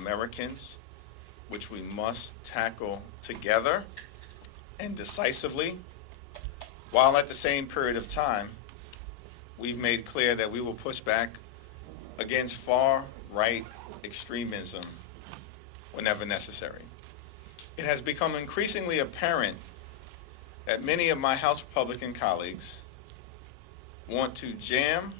Americans, which we must tackle together and decisively, while at the same period of time, we've made clear that we will push back against far-right extremism whenever necessary. It has become increasingly apparent that many of my House Republican colleagues want to jam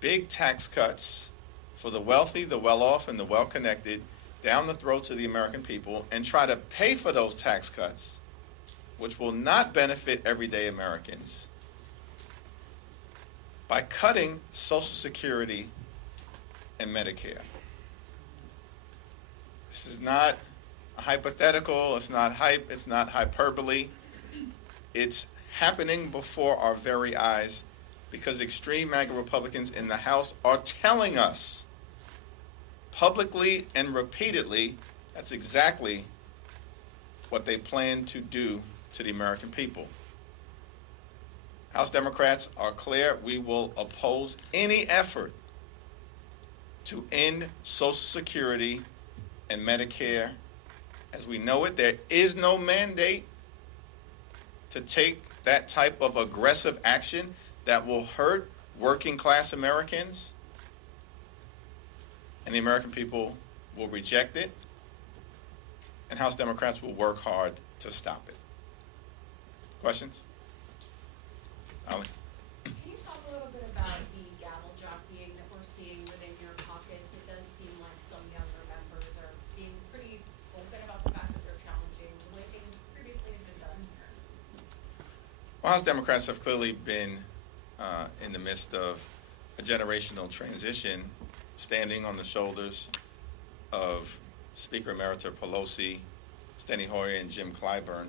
big tax cuts for the wealthy, the well-off, and the well-connected down the throats of the American people and try to pay for those tax cuts, which will not benefit everyday Americans, by cutting Social Security and Medicare. This is not a hypothetical, it's not hype, it's not hyperbole. It's happening before our very eyes because extreme MAGA Republicans in the House are telling us publicly and repeatedly that's exactly what they plan to do to the American people. House Democrats are clear. We will oppose any effort to end Social Security and Medicare as we know it. There is no mandate to take that type of aggressive action that will hurt working class Americans, and the American people will reject it, and House Democrats will work hard to stop it. Questions? Ali? Can you talk a little bit about the gavel jockeying that we're seeing within your caucus? It does seem like some younger members are being pretty open about the fact that they're challenging the way things previously have been done here. Well, House Democrats have clearly been in the midst of a generational transition, standing on the shoulders of Speaker Emerita Pelosi, Steny Hoyer, and Jim Clyburn,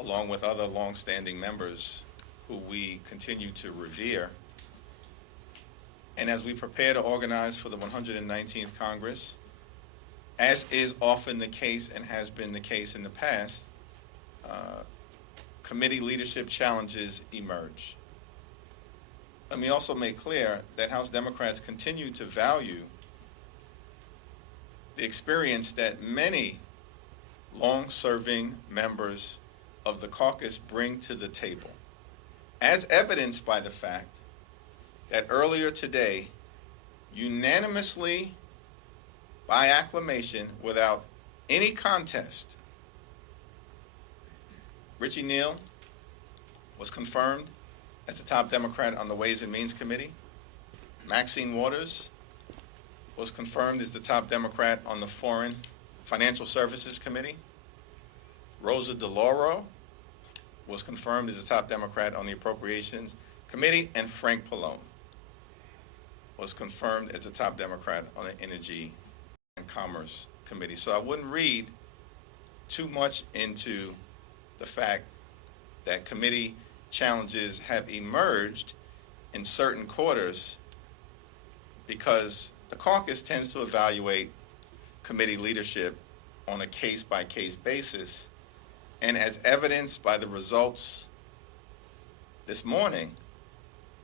along with other longstanding members who we continue to revere. And as we prepare to organize for the 119th Congress, as is often the case and has been the case in the past, committee leadership challenges emerge. Let me also make clear that House Democrats continue to value the experience that many long-serving members of the caucus bring to the table, as evidenced by the fact that earlier today, unanimously, by acclamation, without any contest, Richie Neal was confirmed as the top Democrat on the Ways and Means Committee. Maxine Waters was confirmed as the top Democrat on the Foreign Financial Services Committee. Rosa DeLauro was confirmed as the top Democrat on the Appropriations Committee, and Frank Pallone was confirmed as the top Democrat on the Energy and Commerce Committee. So I wouldn't read too much into the fact that committee challenges have emerged in certain quarters, because the caucus tends to evaluate committee leadership on a case-by-case basis. And as evidenced by the results this morning,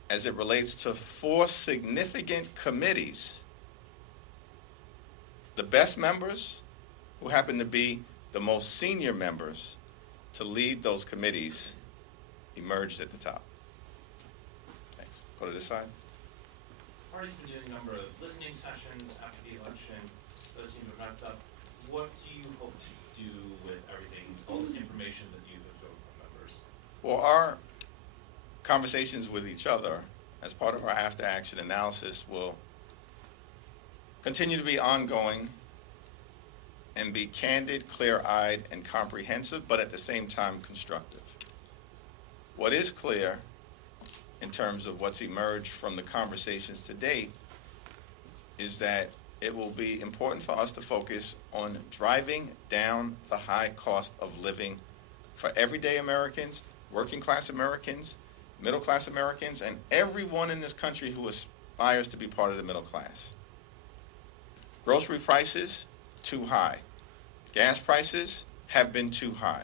as it relates to 4 significant committees, the best members, who happen to be the most senior members to lead those committees, emerged at the top. Thanks. Go to this side. The party's been doing a number of listening sessions after the election. Those seem to have wrapped up. What do you hope to do with everything, all this information that you've absorbed from members? Well, our conversations with each other as part of our after-action analysis will continue to be ongoing and be candid, clear-eyed, and comprehensive, but at the same time constructive. What is clear in terms of what's emerged from the conversations to date is that it will be important for us to focus on driving down the high cost of living for everyday Americans, working class Americans, middle class Americans, and everyone in this country who aspires to be part of the middle class. Grocery prices, too high. Gas prices have been too high.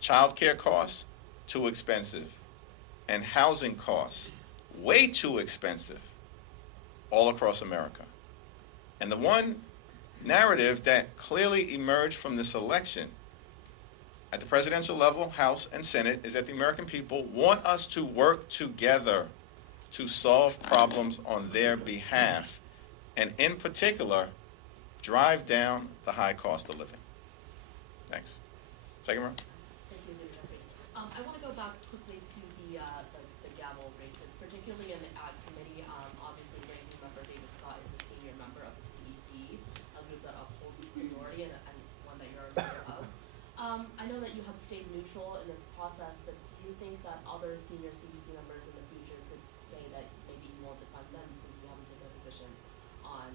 Child care costs, too expensive. And housing costs, way too expensive, all across America. And the one narrative that clearly emerged from this election at the presidential level, House and Senate, is that the American people want us to work together to solve problems on their behalf, and in particular, drive down the high cost of living. Thanks. Second row. Thank you, Leader Jeffries. I want to go back quickly to the gavel races, particularly in the Ag Committee. Obviously, Ranking Member David Scott is a senior member of the CEC, a group that upholds seniority and one that you're a member of. I know that you have stayed neutral in this process, but do you think that other senior CEC members in the future could say that maybe you won't defend them since you haven't taken a position on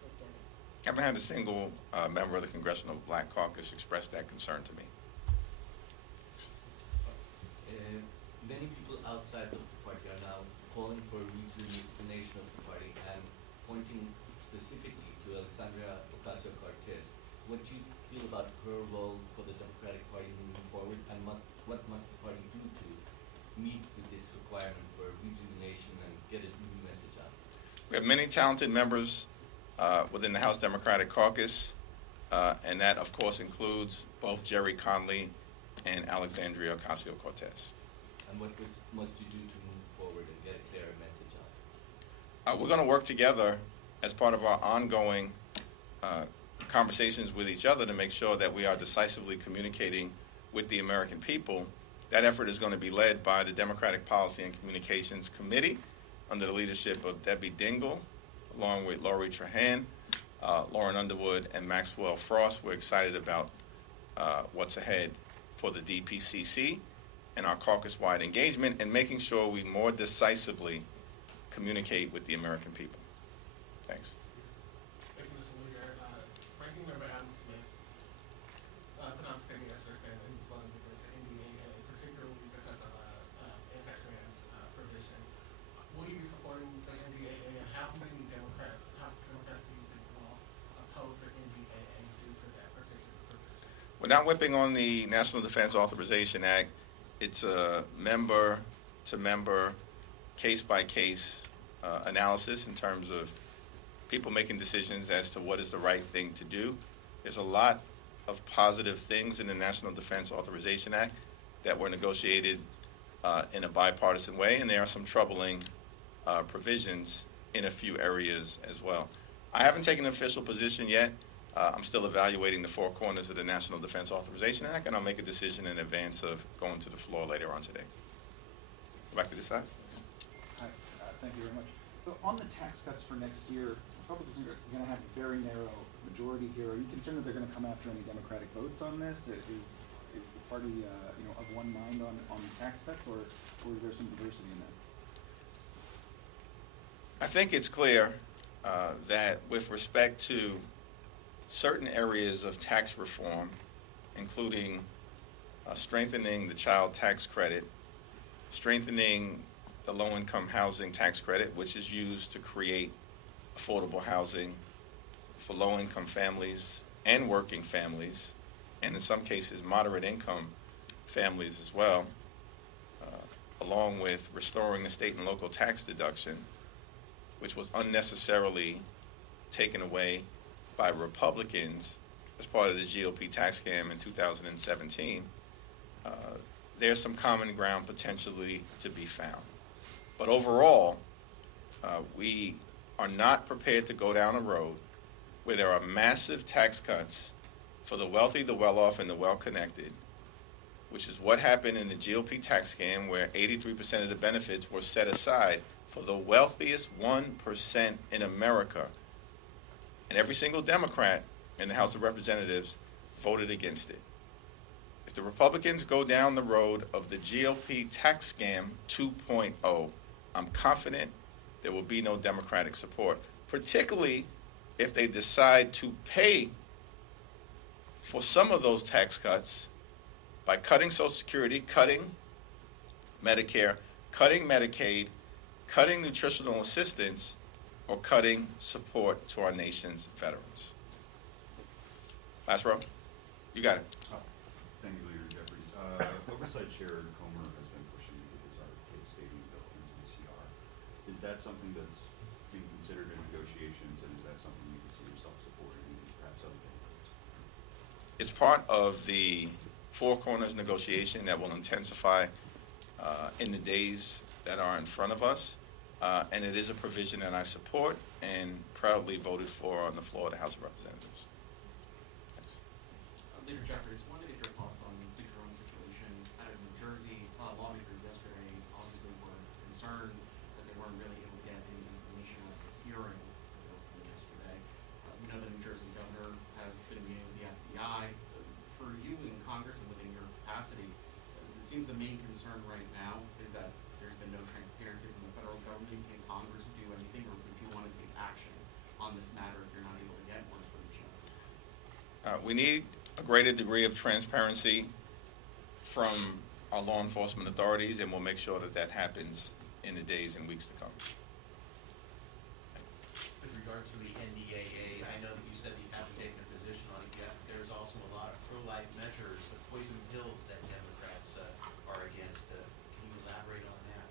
this standing? I haven't had a single member of the Congressional Black Caucus express that concern to me. Many people outside of the party are now calling for rejuvenation of the party and pointing specifically to Alexandria Ocasio-Cortez. What do you feel about her role for the Democratic Party moving forward, and what must the party do to meet with this requirement for rejuvenation and get a new message out? We have many talented members within the House Democratic Caucus, and that, of course, includes both Jerry Conley and Alexandria Ocasio-Cortez. And what must you do to move forward and get a clearer message out? We're going to work together as part of our ongoing conversations with each other to make sure that we are decisively communicating with the American people. That effort is going to be led by the Democratic Policy and Communications Committee under the leadership of Debbie Dingell, along with Lori Trahan, Lauren Underwood, and Maxwell Frost. We're excited about what's ahead for the DPCC and our caucus-wide engagement, and making sure we more decisively communicate with the American people. Thanks. Thank you, Mr. Leader. Ranking Member Adam Smith put on a statement yesterday saying that he was voting against the NDAA, particularly because of anti-trans provision. Will you be supporting the NDAA, and how many House Democrats do you think will oppose the NDAA due to that particular provision? We're not whipping on the National Defense Authorization Act. It's a member-to-member, case-by-case analysis in terms of people making decisions as to what is the right thing to do. There's a lot of positive things in the National Defense Authorization Act that were negotiated in a bipartisan way, and there are some troubling provisions in a few areas as well. I haven't taken an official position yet. I'm still evaluating the four corners of the National Defense Authorization Act, and I'll make a decision in advance of going to the floor later on today. Go back to this side. Hi, thank you very much. So on the tax cuts for next year, Republicans are going to have a very narrow majority here. Are you concerned that they're going to come after any Democratic votes on this? Is the party of one mind on tax cuts, or is there some diversity in that? I think it's clear that with respect to certain areas of tax reform, including strengthening the child tax credit, strengthening the low-income housing tax credit, which is used to create affordable housing for low-income families and working families, and in some cases moderate-income families as well, along with restoring the state and local tax deduction, which was unnecessarily taken away by Republicans as part of the GOP tax scam in 2017, there's some common ground potentially to be found. But overall, we are not prepared to go down a road where there are massive tax cuts for the wealthy, the well-off, and the well-connected, which is what happened in the GOP tax scam, where 83% of the benefits were set aside for the wealthiest 1% in America. And every single Democrat in the House of Representatives voted against it. If the Republicans go down the road of the GOP tax scam 2.0, I'm confident there will be no Democratic support, particularly if they decide to pay for some of those tax cuts by cutting Social Security, cutting Medicare, cutting Medicaid, cutting nutritional assistance, or cutting support to our nation's veterans. Last row. You got it. Thank you, Leader Jeffries. Oversight Chair Comer has been pushing to get his RFK stadium built into the CR. Is that something that's being considered in negotiations, and is that something you It's part of the Four Corners negotiation that will intensify in the days that are in front of us, and it is a provision that I support and proudly voted for on the floor of the House of Representatives. Thanks. Leader Jeffries, wanted to get your thoughts on the drone situation out of New Jersey. Lawmakers yesterday obviously were concerned that they weren't really able to get any information at the hearing yesterday. We know the New Jersey governor has been meeting with the FBI. For you in Congress and within your capacity, it seems the main concern right now is that there's been no transparency from the federal government. Can Congress do anything, or would you want to take action on this matter if you're not able to get more information on this? We need a greater degree of transparency from our law enforcement authorities, and we'll make sure that that happens in the days and weeks to come. With regards to the NDAA, I know that you said that you haven't taken a position on it yet. There's also a lot of pro-life measures, the poison pills that Democrats are against. Can you elaborate on that?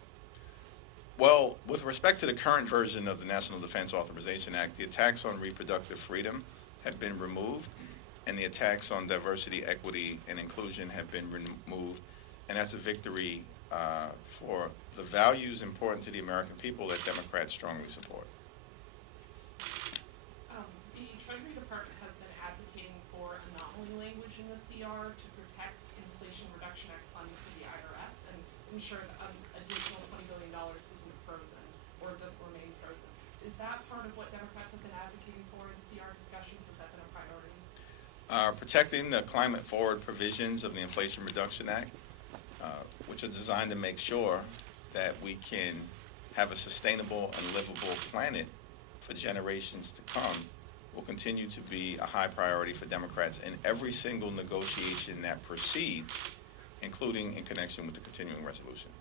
Well, with respect to the current version of the National Defense Authorization Act, the attacks on reproductive freedom have been removed, and the attacks on diversity, equity, and inclusion have been removed, and that's a victory for the values important to the American people that Democrats strongly support. The Treasury Department has been advocating for anomaly language in the CR to protect Inflation Reduction Act funds to the IRS and ensure that additional $20 billion isn't frozen or doesn't remain frozen. Is that part of what Democrats have been advocating for in CR discussions? Has that been a priority? Protecting the climate-forward provisions of the Inflation Reduction Act, which are designed to make sure that we can have a sustainable and livable planet for generations to come, will continue to be a high priority for Democrats in every single negotiation that proceeds, including in connection with the continuing resolution.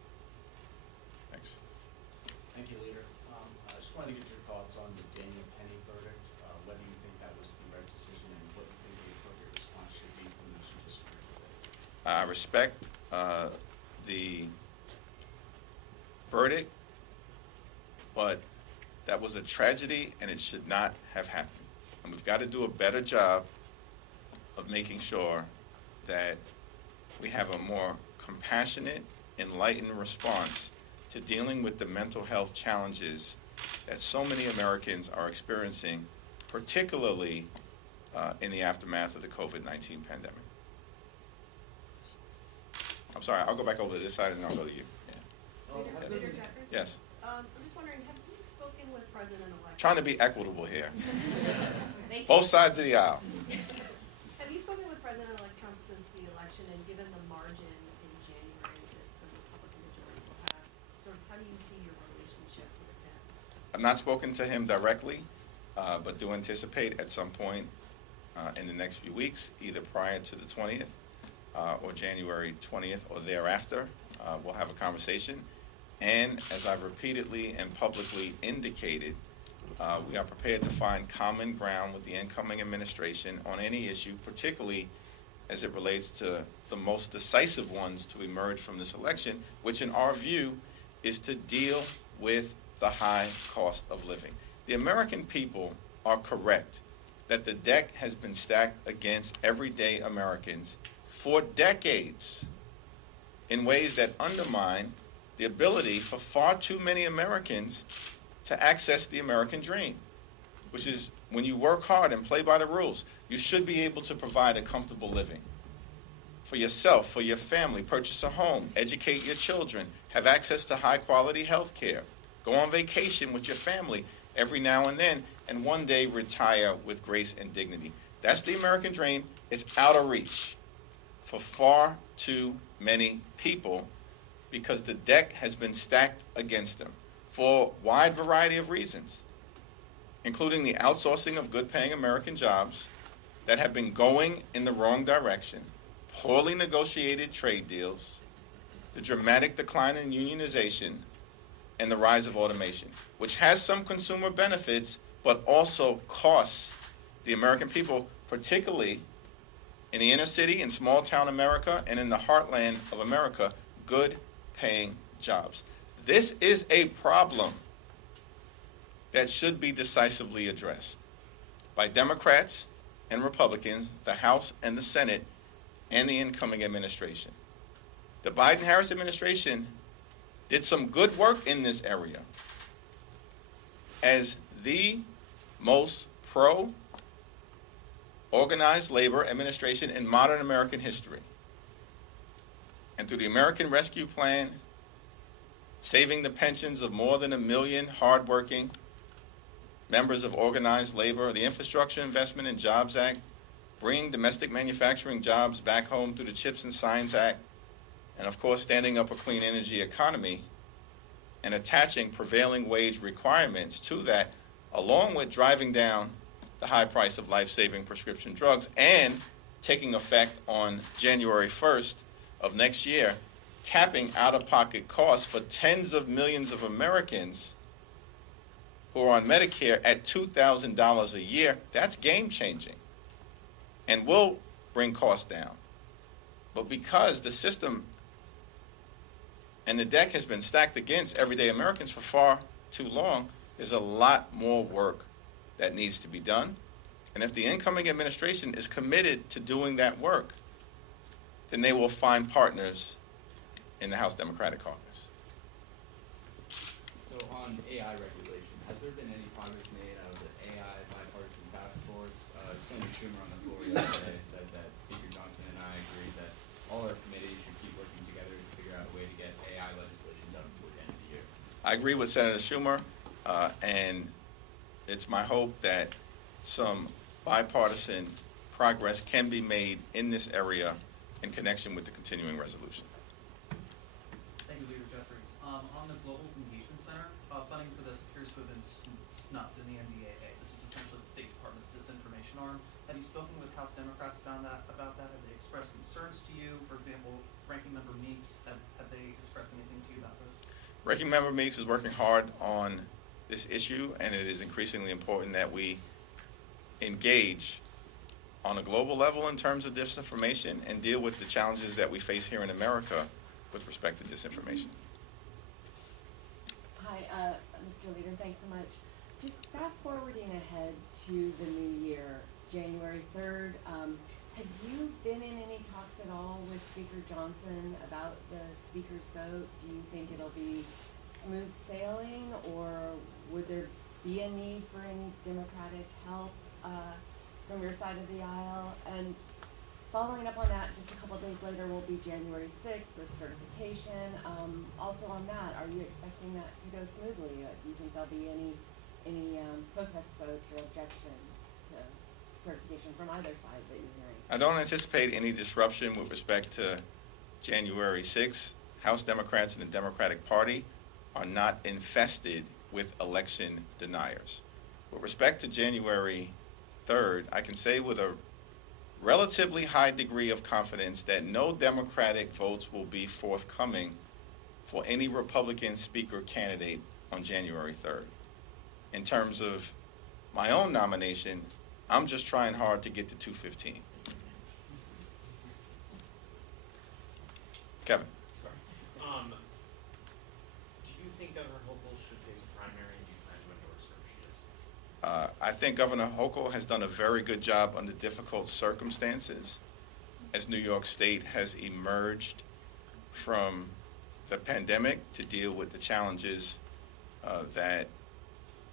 Thanks. Thank you, Leader. I just wanted to get your thoughts on the Daniel Penny verdict, whether you think that was the right decision and what you think the appropriate response should be from those who disagree with it. I respect the verdict, but that was a tragedy and it should not have happened. And we've got to do a better job of making sure that we have a more compassionate, enlightened response to dealing with the mental health challenges that so many Americans are experiencing, particularly in the aftermath of the COVID-19 pandemic. I'm sorry, I'll go back over to this side and I'll go to you. Yeah. Leader Jeffries? Yes. I'm just wondering, have you spoken with President-elect? Trying to be equitable here. Thank you. Both sides of the aisle. Have you spoken with President-elect Trump since the election, and given the margin in January that the Republican majority will have, sort of how do you see your relationship with him? I've not spoken to him directly, but do anticipate at some point in the next few weeks, either prior to the 20th or January 20th or thereafter, we'll have a conversation. And as I've repeatedly and publicly indicated, we are prepared to find common ground with the incoming administration on any issue, particularly as it relates to the most decisive ones to emerge from this election, which in our view is to deal with the high cost of living. The American people are correct that the deck has been stacked against everyday Americans for decades in ways that undermine the ability for far too many Americans to access the American dream, which is when you work hard and play by the rules, you should be able to provide a comfortable living for yourself, for your family, purchase a home, educate your children, have access to high-quality health care, go on vacation with your family every now and then, and one day retire with grace and dignity. That's the American dream. It's out of reach for far too many people because the deck has been stacked against them for a wide variety of reasons, including the outsourcing of good-paying American jobs that have been going in the wrong direction, poorly negotiated trade deals, the dramatic decline in unionization, and the rise of automation, which has some consumer benefits but also costs the American people, particularly in the inner city, in small-town America, and in the heartland of America, good-paying jobs. This is a problem that should be decisively addressed by Democrats and Republicans, the House and the Senate, and the incoming administration. The Biden-Harris administration did some good work in this area as the most pro-organized labor administration in modern American history. And through the American Rescue Plan, saving the pensions of more than 1 million hardworking members of organized labor, the Infrastructure Investment and Jobs Act, bringing domestic manufacturing jobs back home through the CHIPS and Science Act, and of course standing up a clean energy economy and attaching prevailing wage requirements to that, along with driving down the high price of life-saving prescription drugs and taking effect on January 1st of next year, capping out-of-pocket costs for tens of millions of Americans who are on Medicare at $2,000 a year. That's game-changing and will bring costs down. But because the system and the deck has been stacked against everyday Americans for far too long, there's a lot more work that needs to be done. And if the incoming administration is committed to doing that work, then they will find partners in the House Democratic Caucus. So on AI regulation, has there been any progress made out of the AI bipartisan task force? Senator Schumer on the floor yesterday said that Speaker Johnson and I agree that all our committees should keep working together to figure out a way to get AI legislation done before the end of the year. I agree with Senator Schumer, and it's my hope that some bipartisan progress can be made in this area in connection with the continuing resolution. Thank you, Leader Jeffries. On the Global Engagement Center, funding for this appears to have been snubbed in the NDAA. This is essentially the State Department's disinformation arm. Have you spoken with House Democrats about that? Have they expressed concerns to you? For example, Ranking Member Meeks, have they expressed anything to you about this? Ranking Member Meeks is working hard on this issue, and it is increasingly important that we engage on a global level in terms of disinformation and deal with the challenges that we face here in America with respect to disinformation. Hi, Mr. Leader, thanks so much. Just fast forwarding ahead to the new year, January 3rd, have you been in any talks at all with Speaker Johnson about the Speaker's vote? Do you think it'll be smooth sailing, or would there be a need for any Democratic help from your side of the aisle? And following up on that, just a couple of days later will be January 6th with certification. Also on that, are you expecting that to go smoothly? Do you think there'll be any protest votes or objections to certification from either side that you're hearing? I don't anticipate any disruption with respect to January 6th. House Democrats and the Democratic Party are not infested with election deniers. With respect to January 3rd, I can say with a relatively high degree of confidence that no Democratic votes will be forthcoming for any Republican speaker candidate on January 3rd. In terms of my own nomination, I'm just trying hard to get to 215. Kevin. Sorry. Do you think Governor Hochul should face a primary, and do you plan to endorse her if she is? I think Governor Hochul has done a very good job under difficult circumstances as New York State has emerged from the pandemic to deal with the challenges that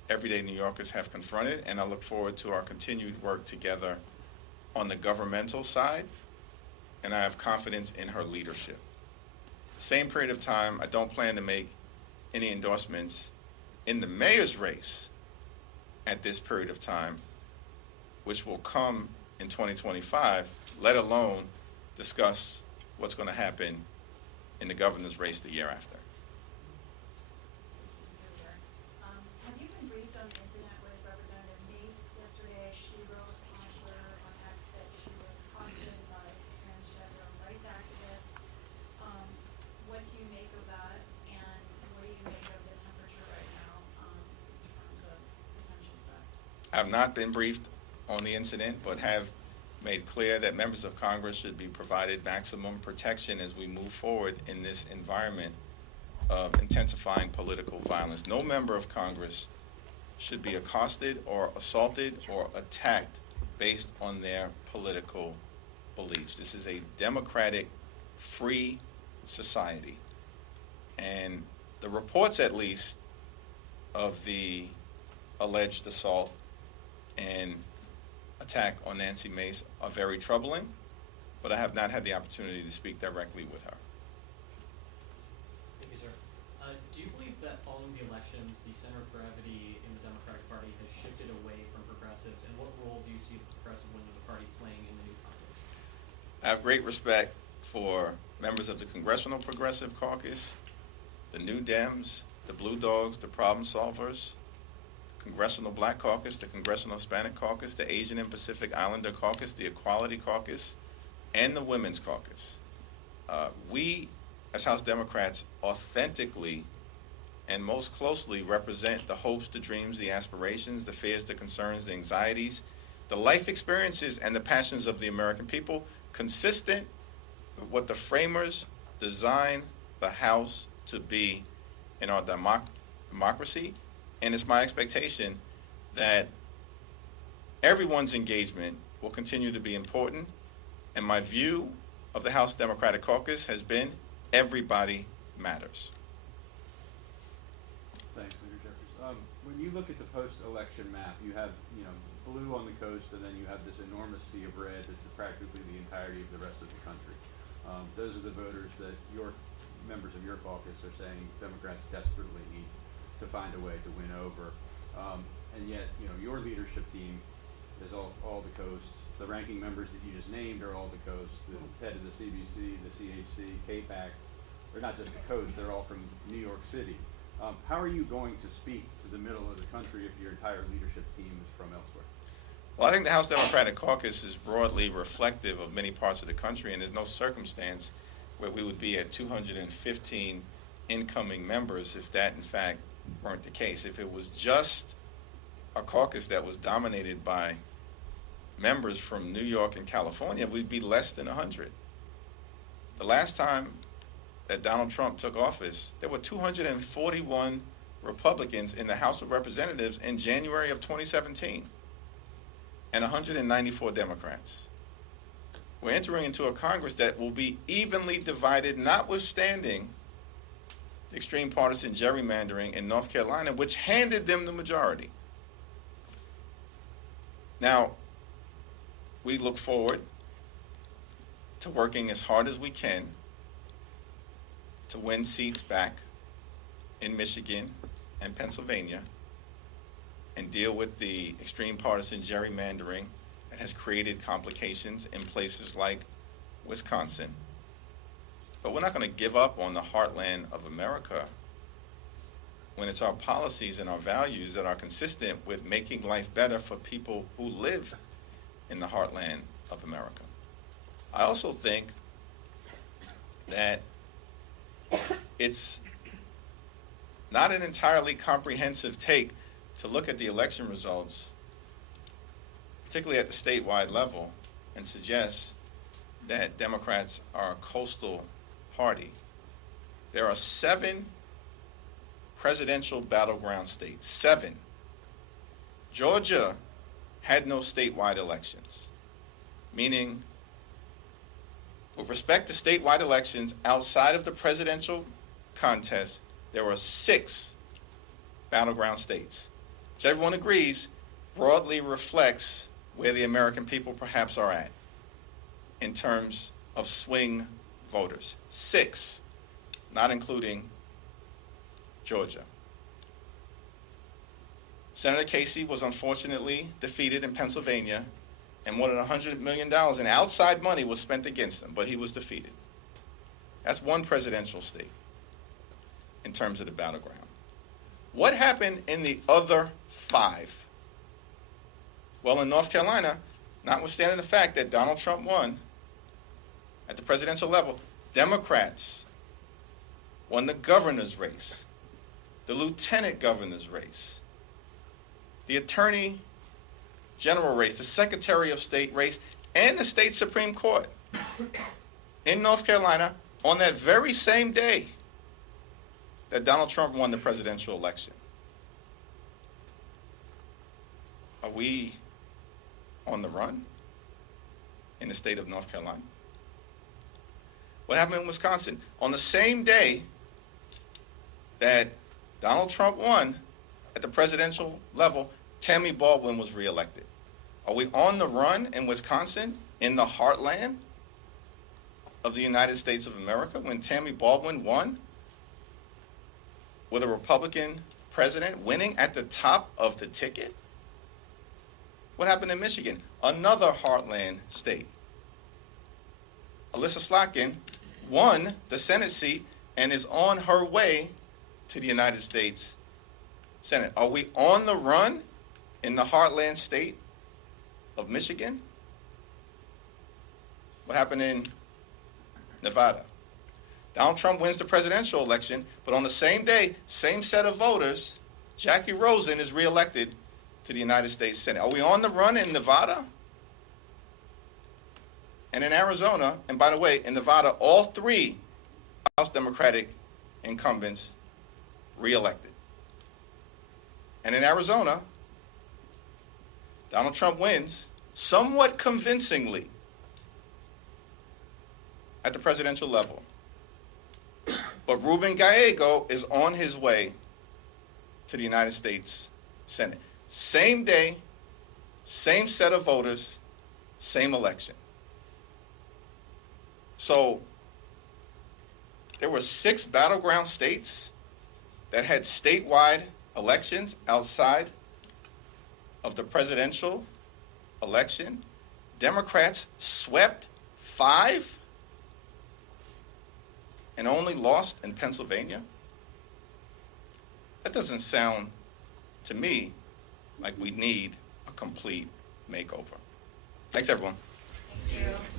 everyday New Yorkers have confronted, and I look forward to our continued work together on the governmental side, and I have confidence in her leadership. The same period of time, I don't plan to make any endorsements in the mayor's race at this period of time, which will come in 2025, let alone discuss what's going to happen in the governor's race the year after. Have you been briefed on the incident with Representative Mace yesterday? She wrote on Twitter on X that she was accosted by a transgender rights activist. What do you make of that, and what do you make of the temperature right now in terms of potential threats? I have not been briefed on the incident, but have made clear that members of Congress should be provided maximum protection as we move forward in this environment of intensifying political violence. No member of Congress should be accosted or assaulted or attacked based on their political beliefs. This is a democratic, free society. And the reports, at least, of the alleged assault and attack on Nancy Mace are very troubling, but I have not had the opportunity to speak directly with her. Thank you, sir. Do you believe that following the elections, the center of gravity in the Democratic Party has shifted away from progressives, and what role do you see the progressive wing of the party playing in the new Congress? I have great respect for members of the Congressional Progressive Caucus, the New Dems, the Blue Dogs, the Problem Solvers, the Congressional Black Caucus, the Congressional Hispanic Caucus, the Asian and Pacific Islander Caucus, the Equality Caucus, and the Women's Caucus. We, as House Democrats, authentically and most closely represent the hopes, the dreams, the aspirations, the fears, the concerns, the anxieties, the life experiences, and the passions of the American people, consistent with what the framers designed the House to be in our democracy. And it's my expectation that everyone's engagement will continue to be important. And my view of the House Democratic Caucus has been everybody matters. Thanks, Leader Jeffries. When you look at the post-election map, you have, blue on the coast, and then you have this enormous sea of red that's practically the entirety of the rest of the country. Those are the voters that your members of your caucus are saying Democrats desperately need to find a way to win over. And yet, your leadership team is all the coast. The ranking members that you just named are all the coast. The head of the CBC, the CHC, KPAC, they're not just the coast, they're all from New York City. How are you going to speak to the middle of the country if your entire leadership team is from elsewhere? Well, I think the House Democratic Caucus is broadly reflective of many parts of the country, and there's no circumstance where we would be at 215 incoming members if that, in fact, weren't the case. If it was just a caucus that was dominated by members from New York and California, we'd be less than 100. The last time that Donald Trump took office, there were 241 Republicans in the House of Representatives in January of 2017 and 194 Democrats. We're entering into a Congress that will be evenly divided, notwithstanding the extreme partisan gerrymandering in North Carolina, which handed them the majority. Now, we look forward to working as hard as we can to win seats back in Michigan and Pennsylvania and deal with the extreme partisan gerrymandering that has created complications in places like Wisconsin. But we're not going to give up on the heartland of America when it's our policies and our values that are consistent with making life better for people who live in the heartland of America. I also think that it's not an entirely comprehensive take to look at the election results, particularly at the statewide level, and suggest that Democrats are a coastal party. There are 7 presidential battleground states. 7. Georgia had no statewide elections, meaning with respect to statewide elections outside of the presidential contest, there are 6 battleground states, which everyone agrees broadly reflects where the American people perhaps are at in terms of swing voters. 6, not including Georgia. Senator Casey was unfortunately defeated in Pennsylvania, and more than $100 million in outside money was spent against him, but he was defeated. That's 1 presidential state in terms of the battleground. What happened in the other 5? Well, in North Carolina, notwithstanding the fact that Donald Trump won at the presidential level, Democrats won the governor's race, the lieutenant governor's race, the attorney general race, the secretary of state race, and the state Supreme Court in North Carolina on that very same day that Donald Trump won the presidential election. Are we on the run in the state of North Carolina? What happened in Wisconsin? On the same day that Donald Trump won at the presidential level, Tammy Baldwin was reelected. Are we on the run in Wisconsin, in the heartland of the United States of America, when Tammy Baldwin won with a Republican president winning at the top of the ticket? What happened in Michigan? Another heartland state. Alyssa Slotkin won the Senate seat and is on her way to the United States Senate. Are we on the run in the heartland state of Michigan? What happened in Nevada? Donald Trump wins the presidential election, but on the same day, same set of voters, Jackie Rosen is reelected to the United States Senate. Are we on the run in Nevada? And in Arizona, and by the way, in Nevada, all three House Democratic incumbents reelected. And in Arizona, Donald Trump wins somewhat convincingly at the presidential level. But Ruben Gallego is on his way to the United States Senate. Same day, same set of voters, same election. So there were 6 battleground states that had statewide elections outside of the presidential election. Democrats swept 5 and only lost in Pennsylvania. That doesn't sound to me like we need a complete makeover. Thanks, everyone. Thank you.